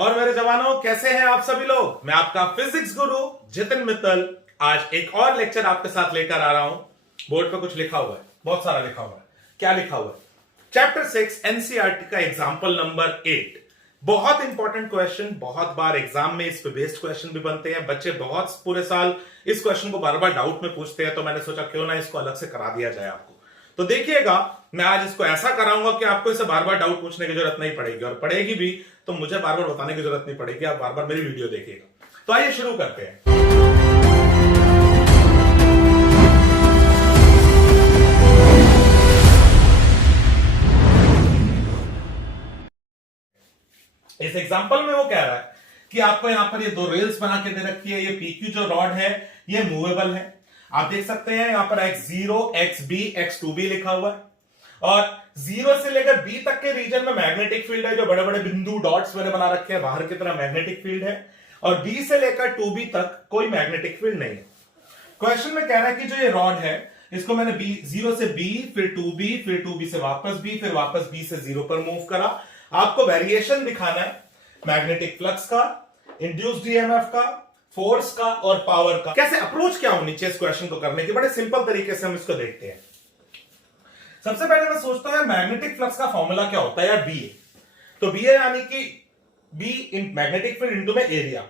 और मेरे जवानों, कैसे हैं आप सभी लोग। मैं आपका फिजिक्स गुरु जितिन मित्तल आज एक और लेक्चर आपके साथ लेकर आ रहा हूं। बोर्ड पे कुछ लिखा हुआ है, बहुत सारा लिखा हुआ है। क्या लिखा हुआ है? चैप्टर 6 एनसीईआरटी का एग्जाम्पल नंबर 8। बहुत इंपॉर्टेंट क्वेश्चन, बहुत बार एग्जाम में इस पे बेस्ड क्वेश्चन भी बनते हैं। बच्चे बहुत पूरे साल इस क्वेश्चन को बार बार डाउट में पूछते हैं, तो मैंने सोचा क्यों ना इसको अलग से करा दिया जाए आपको। तो देखिएगा, मैं आज इसको ऐसा कराऊंगा कि आपको इसे बार बार डाउट पूछने की जरूरत नहीं पड़ेगी, और पड़ेगी भी तो मुझे बार बार बताने की जरूरत नहीं पड़ेगी, आप बार बार मेरी वीडियो देखिएगा। तो आइए शुरू करते हैं। इस एग्जांपल में वो कह रहा है कि आपको यहां पर ये दो रेल्स बना के दे रखी है। ये पीक्यू जो रॉड है ये मूवेबल है। आप देख सकते हैं यहां पर x0 xb x2b लिखा हुआ है, और 0 से लेकर b तक के रीजन में मैग्नेटिक फील्ड है। जो बड़े बड़े बिंदु डॉट्स मैंने बना रखे हैं बाहर की तरह मैग्नेटिक फील्ड है, और b से लेकर 2b तक कोई मैग्नेटिक फील्ड नहीं है। क्वेश्चन में कह रहा है कि जो ये रॉड है इसको मैंने 0 से b, फिर 2b, फिर 2b से वापस b, फिर वापस b से 0 पर मूव करा। आपको वेरिएशन दिखाना है मैग्नेटिक फ्लक्स का, इंड्यूस्ड ईएमएफ का, फोर्स का और पावर का। कैसे अप्रोच क्या होनी चाहिए इस क्वेश्चन को करने की, बड़े सिंपल तरीके से हम इसको देखते हैं। सबसे पहले मैं सोचता हूं मैग्नेटिक फ्लक्स का फॉर्मूला क्या होता है यार, बी। तो बी है यानी कि be in magnetic field into में एरिया।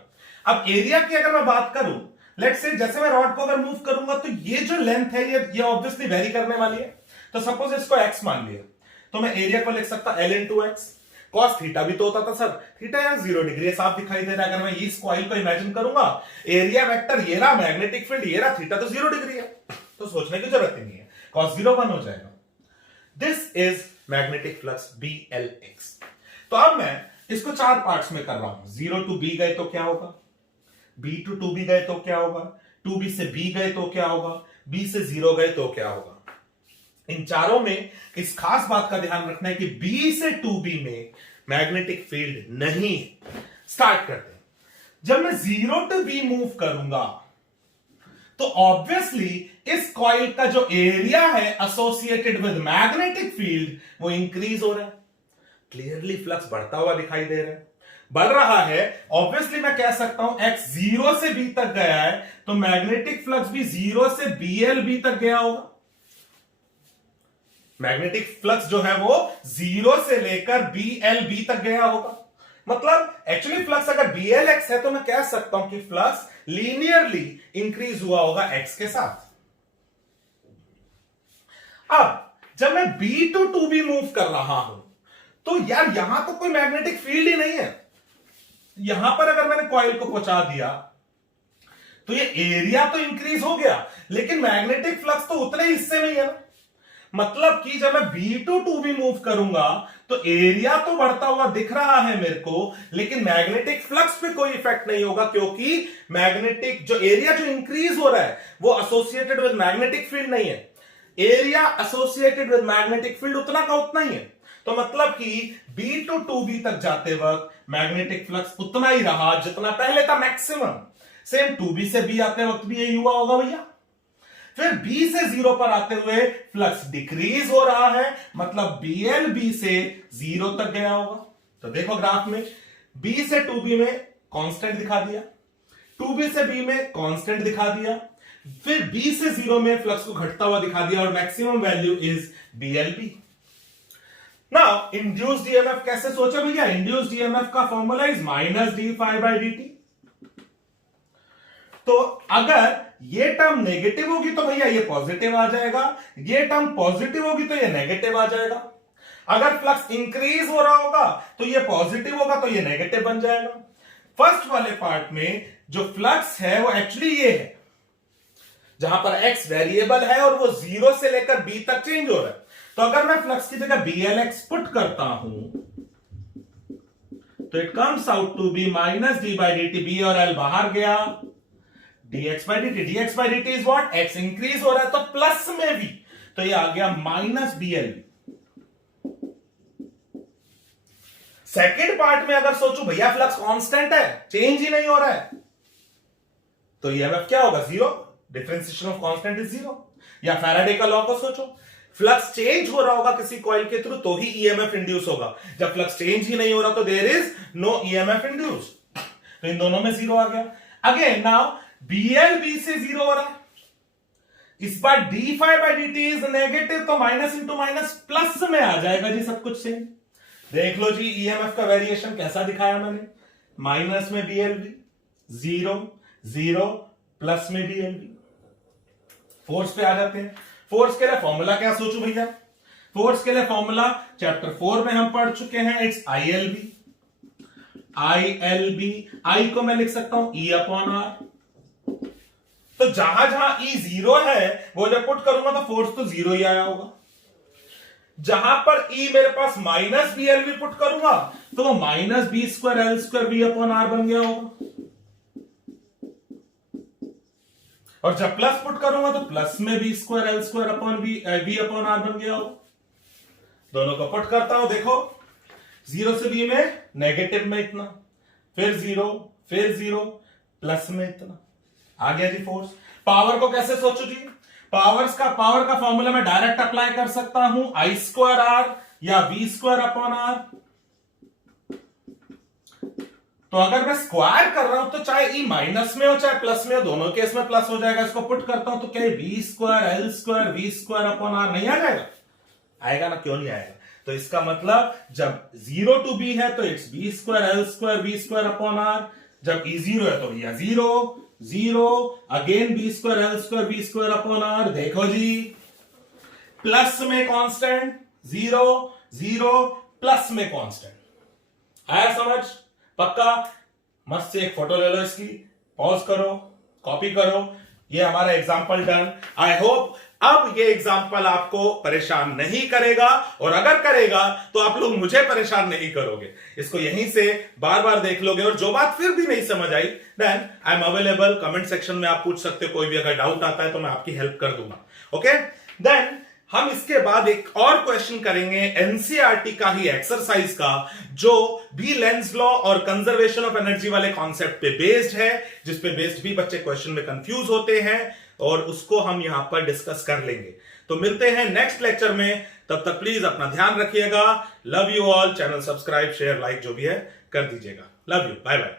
अब एरिया की अगर मैं बात करूं, लेट्स से जैसे मैं रॉड को अगर मूव करूंगा तो ये जो लेंथ है ये ऑब्वियसली वेरी करने वाली है। तो सपोज इसको एक्स मान लिया, तो मैं एरिया को लिख सकता L into x. Cos theta भी तो होता था सर, थीटा यहाँ 0 डिग्री साफ दिखाई दे रहा है। अगर मैं इस कॉइल को इमेजिन करूंगा, एरिया वेक्टर ये रहा, मैग्नेटिक फील्ड ये रहा, थीटा तो 0 डिग्री है, तो सोचने की जरूरत ही नहीं है, कॉस 0 1 हो जाएगा। This is magnetic flux BLX। तो अब मैं इसको 4 पार्ट्स में कर रहा हूं। 0 टू B गए तो क्या होगा, B टू 2B गए तो क्या होगा, 2B से B गए तो क्या होगा, B से 0 गए तो क्या होगा। इन चारों में इस खास बात का ध्यान रखना है कि B से 2B में मैग्नेटिक फील्ड नहीं। स्टार्ट करते हैं। जब मैं 0 टू B मूव करूंगा तो ऑब्वियसली इस कॉइल का जो एरिया है एसोसिएटेड विद मैग्नेटिक फील्ड वो इंक्रीज हो रहा है। क्लियरली फ्लक्स बढ़ता हुआ दिखाई दे रहा है, बढ़ रहा है। ऑब्वियसली मैं कह सकता हूं x 0 से B तक गया है तो मैग्नेटिक फ्लक्स भी 0 से BLB तक गया होगा। मैग्नेटिक फ्लक्स जो है वो 0 से लेकर BLB तक गया होगा। मतलब एक्चुअली फ्लक्स अगर BLX है तो मैं कह सकता हूं कि फ्लक्स लीनियरली इंक्रीज हुआ होगा x के साथ। अब जब मैं B टू 2B मूव कर रहा हूं तो यार यहां तो कोई मैग्नेटिक फील्ड ही नहीं है। यहां पर अगर मैंने कॉइल को पहुंचा दिया तो ये एरिया तो इंक्रीज हो गया, लेकिन मैग्नेटिक फ्लक्स तो उतने हिस्से में ही है ना। मतलब कि जब मैं B टू 2B मूव करूंगा तो एरिया तो बढ़ता हुआ दिख रहा है मेरे को, लेकिन मैग्नेटिक फ्लक्स पे कोई इफेक्ट नहीं होगा, क्योंकि मैग्नेटिक जो एरिया जो इंक्रीज हो रहा है वो एसोसिएटेड विद मैग्नेटिक फील्ड नहीं है। Area associated with magnetic field उतना का उतना ही है। तो मतलब कि B टू 2B तक जाते वक्त मैग्नेटिक फ्लक्स उतना ही रहा जितना पहले था, मैक्सिमम। सेम 2B से B आते वक्त भी यही हुआ होगा भैया। फिर B से 0 पर आते हुए फ्लक्स डिक्रीज हो रहा है, मतलब BLB से 0 तक गया होगा। तो देखो ग्राफ में B से 2B में कांस्टेंट दिखा दिया, 2B से B में कांस्टेंट दिखा दिया, फिर B से 0 में फ्लक्स को घटता हुआ दिखा दिया, और maximum value is BLB। Now induced EMF कैसे सोचा भैया? इंड्यूस्ड ईएमएफ का फॉर्मूला इज माइनस d∅dt। तो अगर ये टर्म नेगेटिव होगी तो भैया ये पॉजिटिव आ जाएगा, ये टर्म पॉजिटिव होगी तो ये नेगेटिव आ जाएगा। अगर फ्लक्स इंक्रीज हो रहा होगा तो ये पॉजिटिव होगा तो ये नेगेटिव बन जाएगा। फर्स्ट वाले पार्ट में जो फ्लक्स है वो एक्चुअली ये है, जहां पर x वेरिएबल है और वो 0 से लेकर B तक चेंज हो रहा है। तो अगर मैं फ्लक्स की जगह BLX पुट करता हूं तो it comes out to be minus d/dt। B और L बाहर गया, dx/dt is what? x increase हो रहा है तो प्लस में भी, तो ये आ गया माइनस BLB। सेकेंड पार्ट में अगर सोचू भैया फ्लक्स कांस्टेंट है, चेंज ही नहीं हो रहा है, तो ईएमएफ क्या होगा? 0। Differentiation of constant is 0। या फैराडे का लॉ को सोचो, फ्लक्स चेंज हो रहा होगा किसी कॉइल के थ्रू तो ही ईएमएफ इंड्यूस होगा। जब फ्लक्स चेंज ही नहीं हो रहा तो there is no EMF induce. तो इन दोनों में जीरो आ गया। अगेन नाउ BLB से जीरो हो रहा है, इस बार d∅dt इज नेगेटिव, तो माइनस इंटू माइनस प्लस में आ जाएगा जी सब कुछ सेम। देख लो जी ईएमएफ का वेरिएशन कैसा दिखाया मैंने, माइनस में BLB, जीरो जीरो, प्लस में BLB। फोर्स पे आ जाते हैं। फोर्स के लिए फॉर्मूला क्या सोचू भैया, फोर्स के लिए फॉर्मूला चैप्टर 4 में हम पढ़ चुके हैं, इट्स ILB। आई को मैं लिख सकता हूं E/R। तो जहां जहां E जीरो है वो जब पुट करूंगा तो फोर्स तो जीरो ही आया होगा। जहां पर E मेरे पास माइनस BLB पुट करूंगा तो वो माइनस B²L² V/R बन गया होगा। और जब प्लस पुट करूंगा तो प्लस में B²L² V/R बन गया होगा। दोनों को पुट करता हूं, देखो जीरो से B में नेगेटिव में इतना, फिर जीरो, फिर जीरो, प्लस में इतना आ गया जी फोर्स। पावर को कैसे सोचो जी, पावर का फॉर्मूला मैं डायरेक्ट अप्लाई कर सकता हूं, I²R या V²/R। तो अगर मैं स्क्वायर कर रहा हूं तो चाहे E माइनस में हो चाहे प्लस में हो, दोनों केस में प्लस हो जाएगा। इसको पुट करता हूं तो क्या B²L² V²/R नहीं आ जाएगा? आएगा ना, क्यों नहीं आएगा? तो इसका मतलब जब 0 to B है तो इट्स B²L² V²/R, जब E जीरो है तो भैया zero zero, again B²L² V²/R। देखो जी प्लस में कांस्टेंट, जीरो जीरो, प्लस में कांस्टेंट। आया समझ? पक्का? मस्त से एक फोटो ले लो इसकी, पॉज करो, कॉपी करो। ये हमारा एग्जाम्पल डन। आई होप अब ये एग्जाम्पल आपको परेशान नहीं करेगा, और अगर करेगा तो आप लोग मुझे परेशान नहीं करोगे। इसको यहीं से बार बार देख लोगे, और जो बात फिर भी नहीं समझ आई then I am available, comment section में आप पूछ सकते हो। कोई भी अगर डाउट आता है तो मैं आपकी हेल्प कर दूंगा। ओके, देन हम इसके बाद एक और क्वेश्चन करेंगे एनसीईआरटी का ही एक्सरसाइज का, जो भी लेंज लॉ और कंजर्वेशन ऑफ एनर्जी वाले कॉन्सेप्ट पे बेस्ड है, जिस पे बेस्ड भी बच्चे क्वेश्चन में कंफ्यूज होते हैं, और उसको हम यहां पर डिस्कस कर लेंगे। तो मिलते हैं नेक्स्ट लेक्चर में, तब तक प्लीज अपना ध्यान रखिएगा। Love you all. Channel subscribe, share, like जो भी है कर दीजिएगा। Love you, bye bye.